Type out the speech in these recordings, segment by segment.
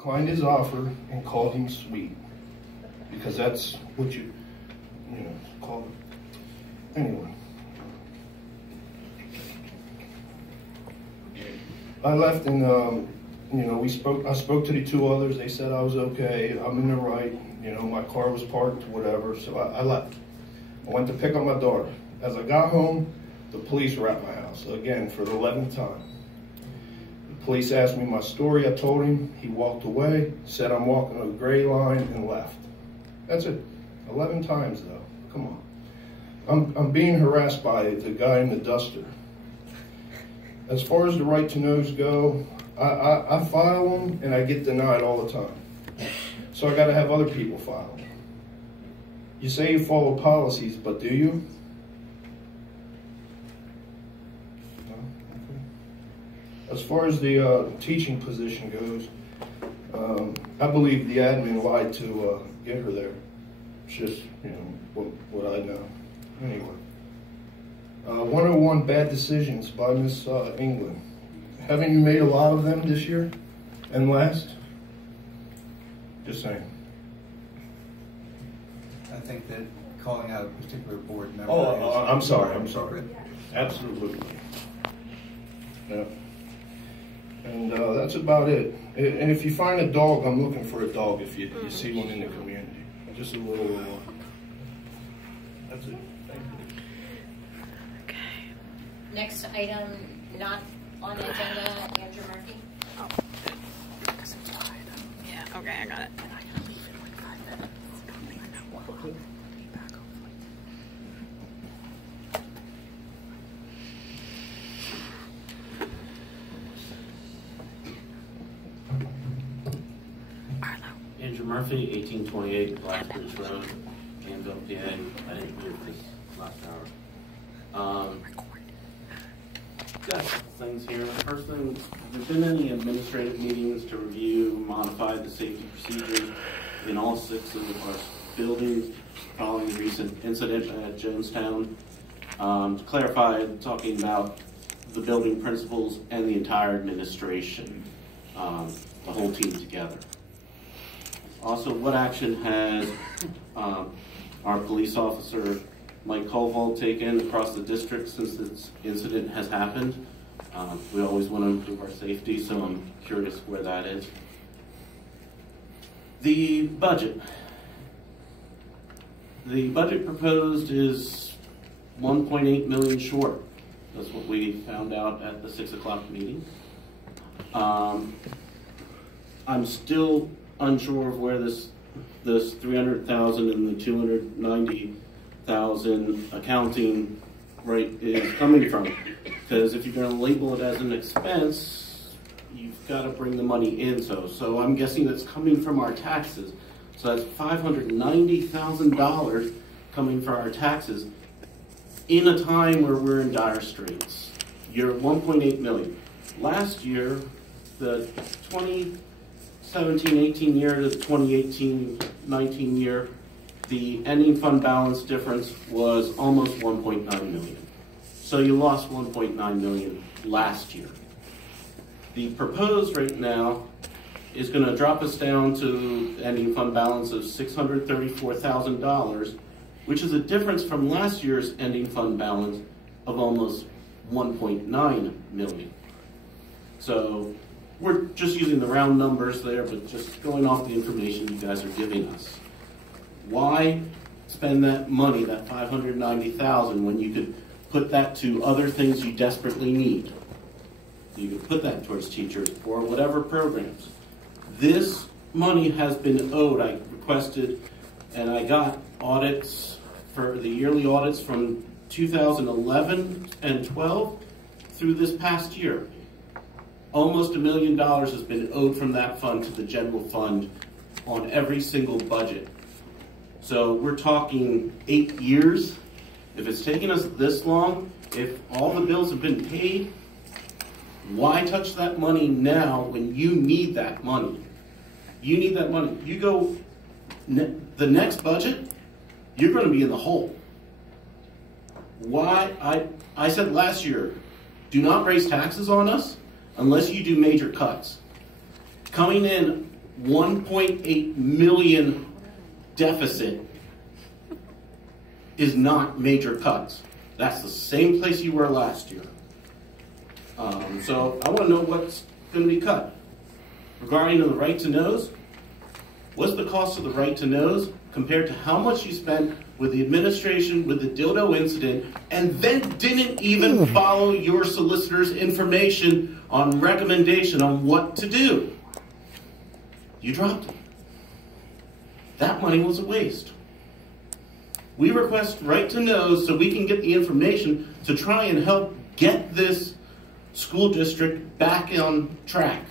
declined his offer and called him sweet, because that's what you know, call it. Anyway, I left and you know, I spoke to the two others. They said I was okay. I'm in the right. You know, my car was parked, whatever. So I left. I went to pick up my daughter. As I got home, the police were at my house again for the 11th time. The police asked me my story. I told him. He walked away, said I'm walking a gray line, and left. That's it. 11 times though. Come on. I'm being harassed by the guy in the duster. As far as the right to knows go, I file them and I get denied all the time. So I got to have other people file them. You say you follow policies, but do you? No? Okay. As far as the teaching position goes, I believe the admin lied to get her there. It's just, you know, what I know. Anyway. 101 bad decisions by Miss England. Haven't you made a lot of them this year and last? Just saying. I think that calling out a particular board member. I'm sorry. Absolutely. Yeah. And that's about it. And if you find a dog, I'm looking for a dog if you see one in the community. Just a little. That's it. Thank you. Okay. Next item, not on the agenda, Andrew Murphy. Oh. Yeah, okay, I got it. And I gotta leave in like 5 minutes. I know. Well, I'll be back hopefully. Andrew Murphy, 1828 Blacksbridge Road, Danville, PA. I didn't hear this last hour. Got things here. First thing, have there been any administrative meetings to review, modify the safety procedures in all 6 of our buildings following the recent incident at Jonestown? To clarify, talking about the building principals and the entire administration, the whole team together. Also, what action has our police officer Mike Colville taken across the district since this incident has happened? We always want to improve our safety, so I'm curious where that is. The budget. The budget proposed is 1.8 million short. That's what we found out at the 6 o'clock meeting. I'm still unsure of where this 300,000 and the 290,000 accounting rate is coming from. Because if you're going to label it as an expense, you've got to bring the money in. So I'm guessing it's coming from our taxes. So that's $590,000 coming from our taxes in a time where we're in dire straits. You're at 1.8 million. Last year, the 2017-18 year to the 2018-19 year, the ending fund balance difference was almost 1.9 million. So you lost 1.9 million last year. The proposed right now is going to drop us down to the ending fund balance of $634,000, which is a difference from last year's ending fund balance of almost 1.9 million. So we're just using the round numbers there, but just going off the information you guys are giving us. Why spend that money, that $590,000, when you could put that to other things you desperately need? You could put that towards teachers or whatever programs. This money has been owed. I requested and I got audits for the yearly audits from 2011 and 12 through this past year. Almost $1 million has been owed from that fund to the general fund on every single budget. So we're talking 8 years. If it's taken us this long, if all the bills have been paid, why touch that money now when you need that money? You need that money. You go, the next budget, you're going to be in the hole. Why? I said last year, do not raise taxes on us unless you do major cuts. Coming in $1.8 million deficit is not major cuts. That's the same place you were last year. So I want to know what's going to be cut. Regarding the right to knows, what's the cost of the right to knows compared to how much you spent with the administration, with the dildo incident, and then didn't even follow your solicitor's information on recommendation on what to do? You dropped it. That money was a waste. We request right to knows so we can get the information to try and help get this school district back on track.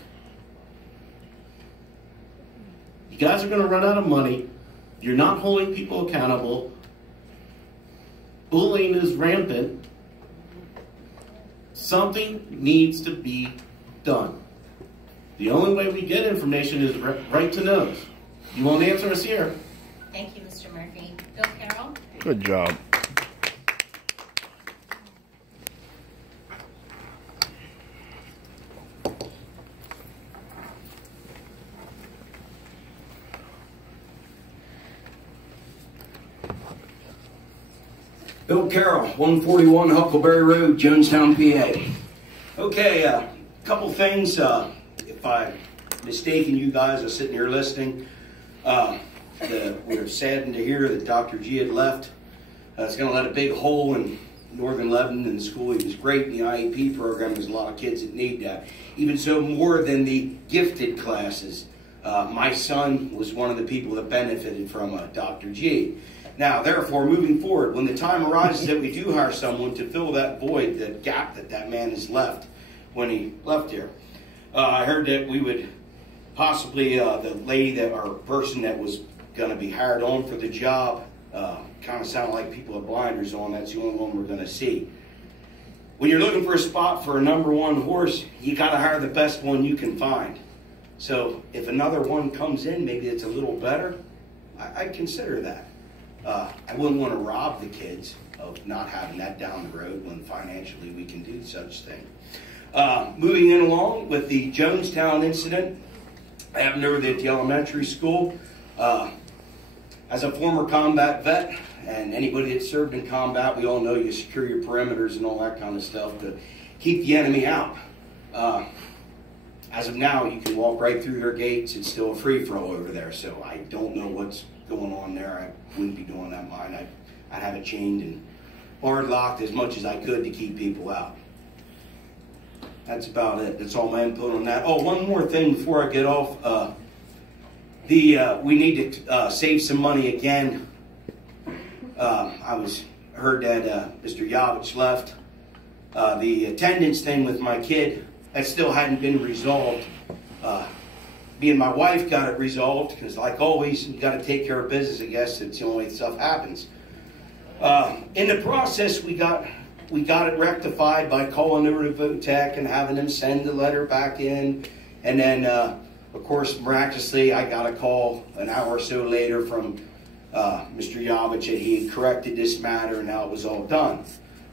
You guys are going to run out of money. You're not holding people accountable. Bullying is rampant. Something needs to be done. The only way we get information is right to knows. You won't answer us here. Thank you, Mr. Murphy. Bill Carroll? Good job. Bill Carroll, 141 Huckleberry Road, Jonestown, PA. Okay, a couple things. If I'm mistaken, you guys are sitting here listening. We're saddened to hear that Dr. G had left. It's going to let a big hole in northern Lebanon in the school. He was great in the IEP program. There's a lot of kids that need that. Even so, more than the gifted classes. My son was one of the people that benefited from Dr. G. Now, therefore, moving forward, when the time arises that we do hire someone to fill that void, that gap that man has left when he left here, I heard that we would possibly, the lady that, or person that was going to be hired on for the job, kind of sounded like people with blinders on. That's the only one we're going to see. When you're looking for a spot for a number one horse, you got to hire the best one you can find. So if another one comes in, maybe it's a little better, I'd consider that. I wouldn't want to rob the kids of not having that down the road when financially we can do such thing. Moving in along with the Jonestown incident, I happened over there at the elementary school. As a former combat vet, and anybody that served in combat, we all know you secure your perimeters and all that kind of stuff to keep the enemy out. As of now, you can walk right through their gates. It's still a free-for-all over there, so I don't know what's going on there. I wouldn't be doing that mine. I'd have it chained and hard locked as much as I could to keep people out. That's about it. That's all my input on that. Oh, one more thing before I get off. We need to save some money again. I heard that Mr. Yavich left. The attendance thing with my kid, that still hadn't been resolved. Me and my wife got it resolved because, like always, you got to take care of business. I guess it's the only way stuff happens. In the process, we got it rectified by calling over to VOTEC and having them send the letter back in, and then, of course, miraculously, I got a call an hour or so later from Mr. Yavich that he had corrected this matter and now it was all done.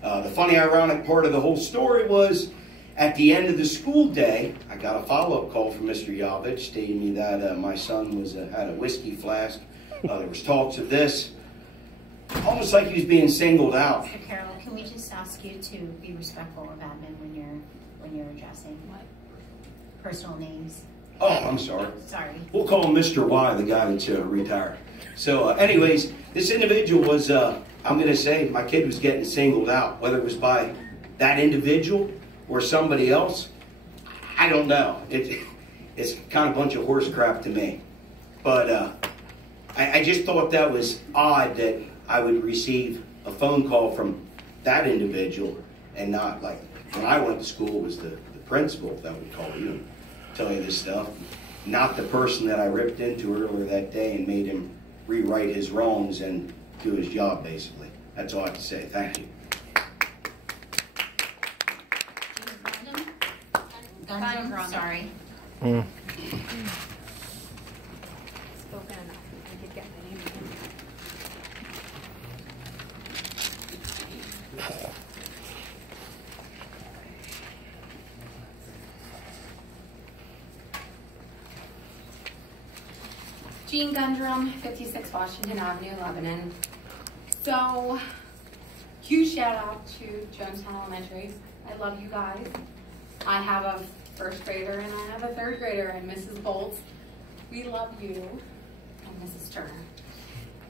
The funny, ironic part of the whole story was, at the end of the school day, I got a follow-up call from Mr. Yavich stating me that my son had a whiskey flask. There was talks of this, almost like he was being singled out. Mr. Carroll, can we just ask you to be respectful of admin when you're addressing personal names? Oh, I'm sorry. Sorry. We'll call him Mr. Y, the guy that's retired. So anyways, this individual was, I'm going to say, my kid was getting singled out. Whether it was by that individual or somebody else, I don't know. It's kind of a bunch of horse crap to me. But I just thought that was odd that I would receive a phone call from that individual and not, like, when I went to school, it was the principal that would call you and tell you this stuff. Not the person that I ripped into earlier that day and made him rewrite his wrongs and do his job, basically. That's all I have to say. Thank you. Gundam, sorry. Spoken enough. I could get my name again. Jean Gundrum, 56 Washington Avenue, Lebanon. So, huge shout out to Jonestown Elementary. I love you guys. I have a first grader and I have a third grader, and Mrs. Bolts. We love you, and Mrs. Turner.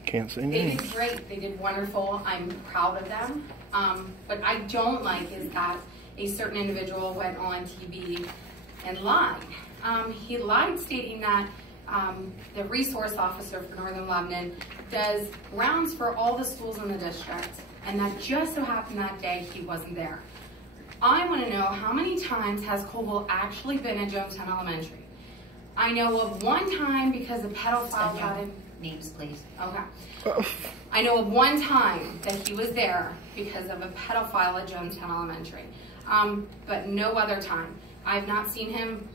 Can't say They names. did great. They did wonderful. I'm proud of them. What I don't like is that a certain individual went on TV and lied. He lied stating that the resource officer for Northern Lebanon does rounds for all the schools in the district, and that just so happened that day he wasn't there. I want to know, how many times has Colville actually been at Jonestown Elementary? I know of one time because a pedophile got in. Names, please. Okay. I know of one time that he was there because of a pedophile at Jonestown Elementary, but no other time. I've not seen him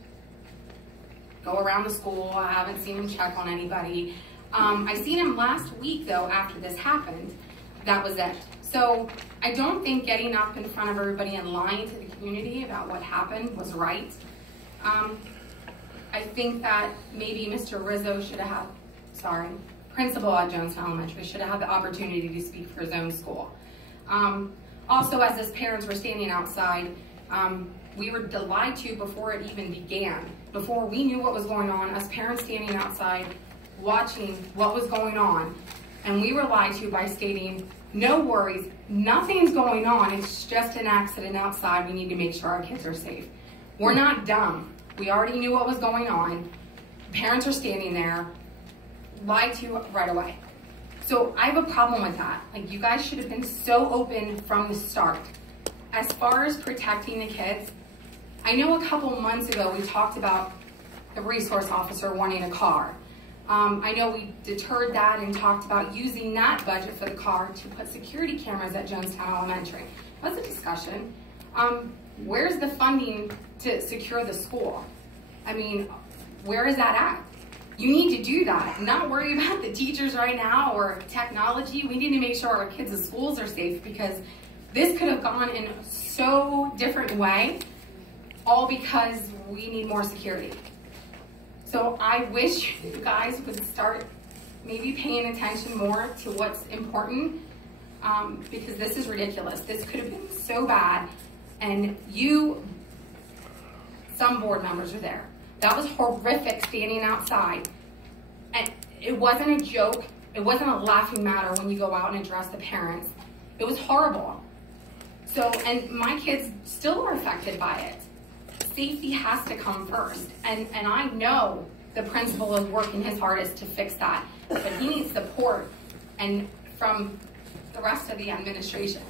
go around the school. I haven't seen him check on anybody. I seen him last week, though, after this happened. That was it. So I don't think getting up in front of everybody and lying to the community about what happened was right. I think that maybe Mr. Rizzo should have principal at Jonestown Elementary should have had the opportunity to speak for his own school. Also, as his parents were standing outside, we were lied to before it even began. Before we knew what was going on, us parents standing outside watching what was going on, and we were lied to by stating, no worries, nothing's going on, it's just an accident outside, we need to make sure our kids are safe. We're not dumb. We already knew what was going on. Parents are standing there, lied to right away. So I have a problem with that. Like, you guys should have been so open from the start. As far as protecting the kids, I know a couple months ago we talked about the resource officer wanting a car. I know we deterred that and talked about using that budget for the car to put security cameras at Jonestown Elementary. That's a discussion. Where's the funding to secure the school? I mean, where is that at? You need to do that, not worry about the teachers right now or technology. We need to make sure our kids' schools are safe, because this could have gone in a so different way, all because we need more security. So I wish you guys would start maybe paying attention more to what's important, because this is ridiculous. This could have been so bad, and some board members are there. That was horrific, standing outside. And it wasn't a joke. It wasn't a laughing matter when you go out and address the parents. It was horrible. So, and my kids still are affected by it. Safety has to come first. And I know the principal is working his hardest to fix that, but he needs support and from the rest of the administration.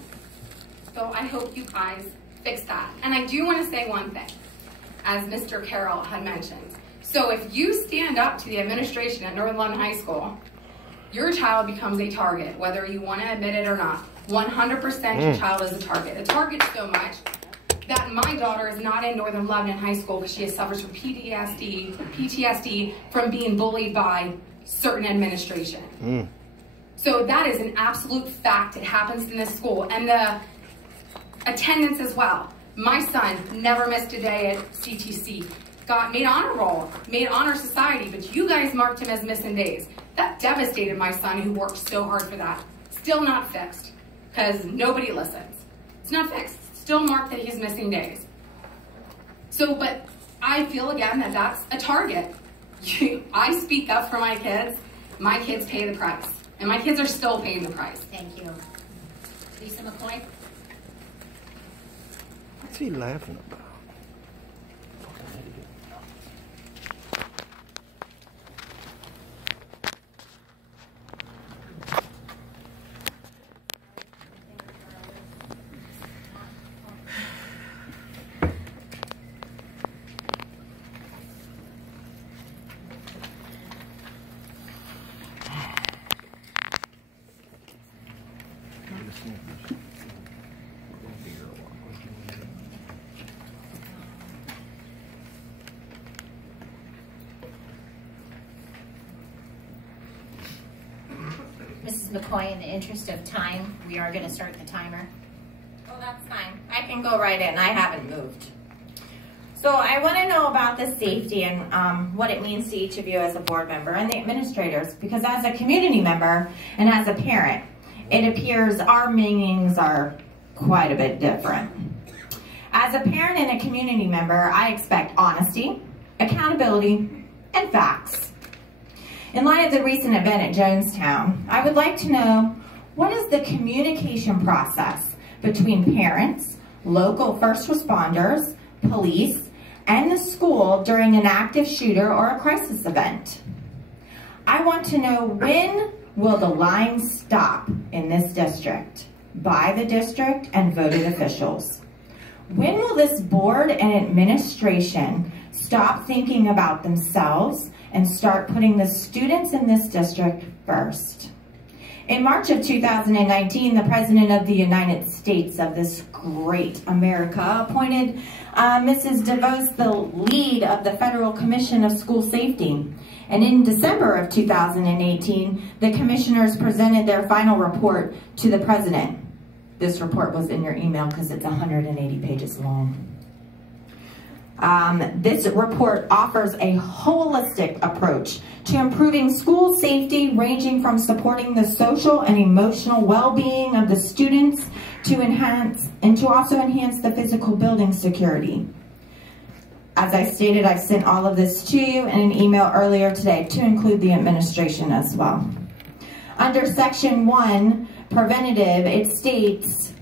So I hope you guys fix that. And I do want to say one thing, as Mr. Carroll had mentioned. So if you stand up to the administration at Northern Lebanon High School, your child becomes a target, whether you want to admit it or not. 100% your child is a target. A target so much that my daughter is not in Northern Lebanon High School because she suffers from PTSD from being bullied by certain administration. So that is an absolute fact. It happens in this school. And the attendance as well. My son never missed a day at CTC. Made honor roll, made honor society, but you guys marked him as missing days. That devastated my son, who worked so hard for that. Still not fixed, because nobody listens. It's not fixed. Still marked that he's missing days. So, but I feel again that that's a target. I speak up for my kids pay the price. And my kids are still paying the price. Thank you. Lisa McCoy? What's he laughing about? Mrs. McCoy, in the interest of time, we are going to start the timer. Oh, that's fine. I can go right in. I haven't moved. So I want to know about the safety and what it means to each of you as a board member and the administrators, because as a community member and as a parent, it appears our meanings are quite a bit different. As a parent and a community member, I expect honesty, accountability, and facts. In light of the recent event at Jonestown, I would like to know, what is the communication process between parents, local first responders, police, and the school during an active shooter or a crisis event? I want to know, when will the lying stop in this district by the district and voted officials? When will this board and administration stop thinking about themselves and start putting the students in this district first? In March of 2019, the President of the United States of this great America appointed Mrs. DeVos the lead of the Federal Commission of School Safety. And in December of 2018, the commissioners presented their final report to the President. This report was in your email because it's 180 pages long. This report offers a holistic approach to improving school safety, ranging from supporting the social and emotional well-being of the students to also enhance the physical building security. As I stated, I've sent all of this to you in an email earlier today to include the administration as well. Under Section 1, preventative, it states,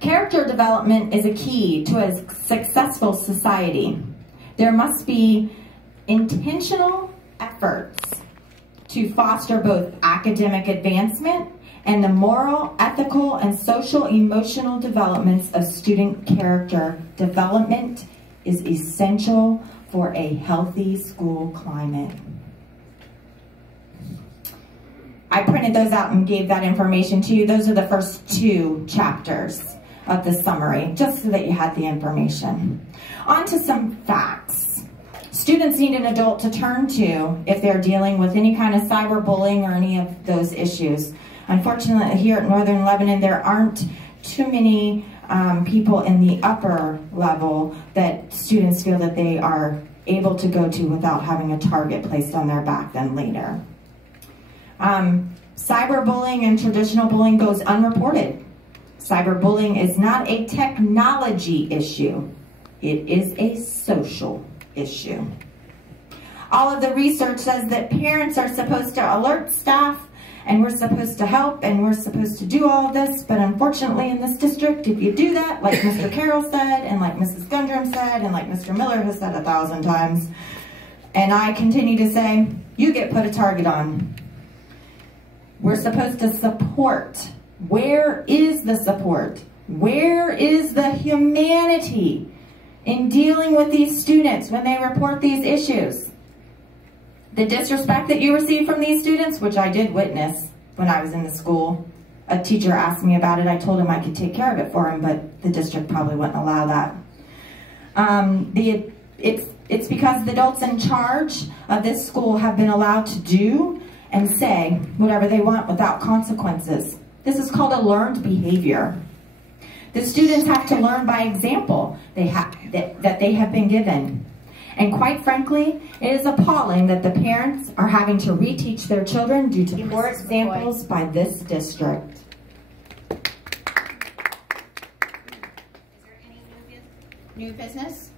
character development is a key to a successful society. There must be intentional efforts to foster both academic advancement and the moral, ethical, and social emotional developments of student character. Development is essential for a healthy school climate. I printed those out and gave that information to you. Those are the first 2 chapters of the summary, just so that you had the information. On to some facts. Students need an adult to turn to if they're dealing with any kind of cyberbullying or any of those issues. Unfortunately, here at Northern Lebanon, there aren't too many people in the upper level that students feel that they are able to go to without having a target placed on their back then later. Cyberbullying and traditional bullying goes unreported. Cyberbullying is not a technology issue. It is a social issue. All of the research says that parents are supposed to alert staff, and we're supposed to help, and we're supposed to do all of this, but unfortunately in this district, if you do that, like Mr. Carroll said, and like Mrs. Gundrum said, and like Mr. Miller has said 1,000 times, and I continue to say, you get put a target on. We're supposed to support. Where is the support? Where is the humanity in dealing with these students when they report these issues? The disrespect that you receive from these students, which I did witness when I was in the school. A teacher asked me about it. I told him I could take care of it for him, but the district probably wouldn't allow that. It's because the adults in charge of this school have been allowed to do and say whatever they want without consequences. This is called a learned behavior. The students have to learn by example that they have been given. And quite frankly, it is appalling that the parents are having to reteach their children due to poor examples by this district. Is there any new business?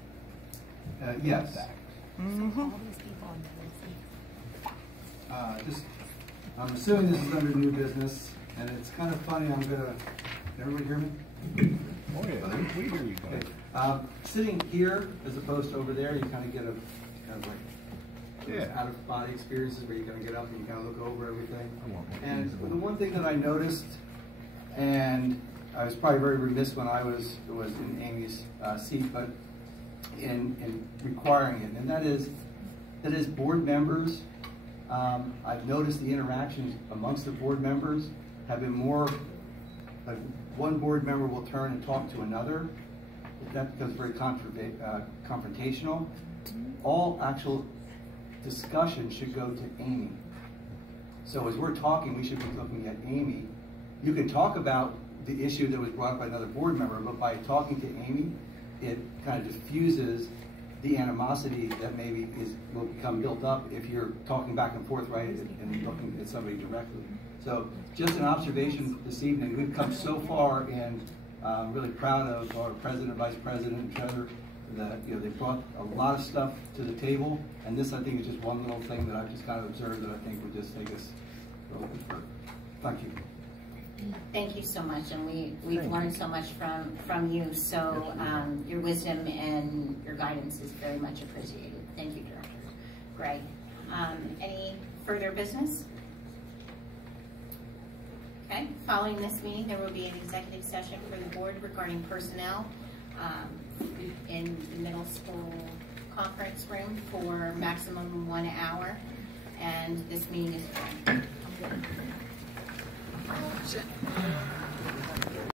Yes. I'm assuming this is under new business, and it's kind of funny. Can everybody hear me? Oh yeah, we hear you guys. Okay. Sitting here as opposed to over there, you kind of get out of body experiences where you kind of get up and you kind of look over everything. And the one thing that I noticed, and I was probably very remiss when I was in Amy's seat, but in requiring it, and that is board members. I've noticed the interactions amongst the board members have been more like one board member will turn and talk to another. That becomes very confrontational. All actual discussion should go to Amy. So as we're talking, we should be looking at Amy. You can talk about the issue that was brought up by another board member, but by talking to Amy, it kind of diffuses the animosity that maybe will become built up if you're talking back and forth, right, and looking at somebody directly. So just an observation this evening. We've come so far, and really proud of our president, vice president, and Trevor, that they brought a lot of stuff to the table, and this I think is just one little thing that I've just kind of observed that I think would just take us a little bit further. Thank you. Thank you so much, and we've learned so much from you. So your wisdom and your guidance is very much appreciated. Thank you, Director. Greg, any further business? Okay. Following this meeting, there will be an executive session for the board regarding personnel in the middle school conference room for maximum 1 hour, and this meeting is adjourned.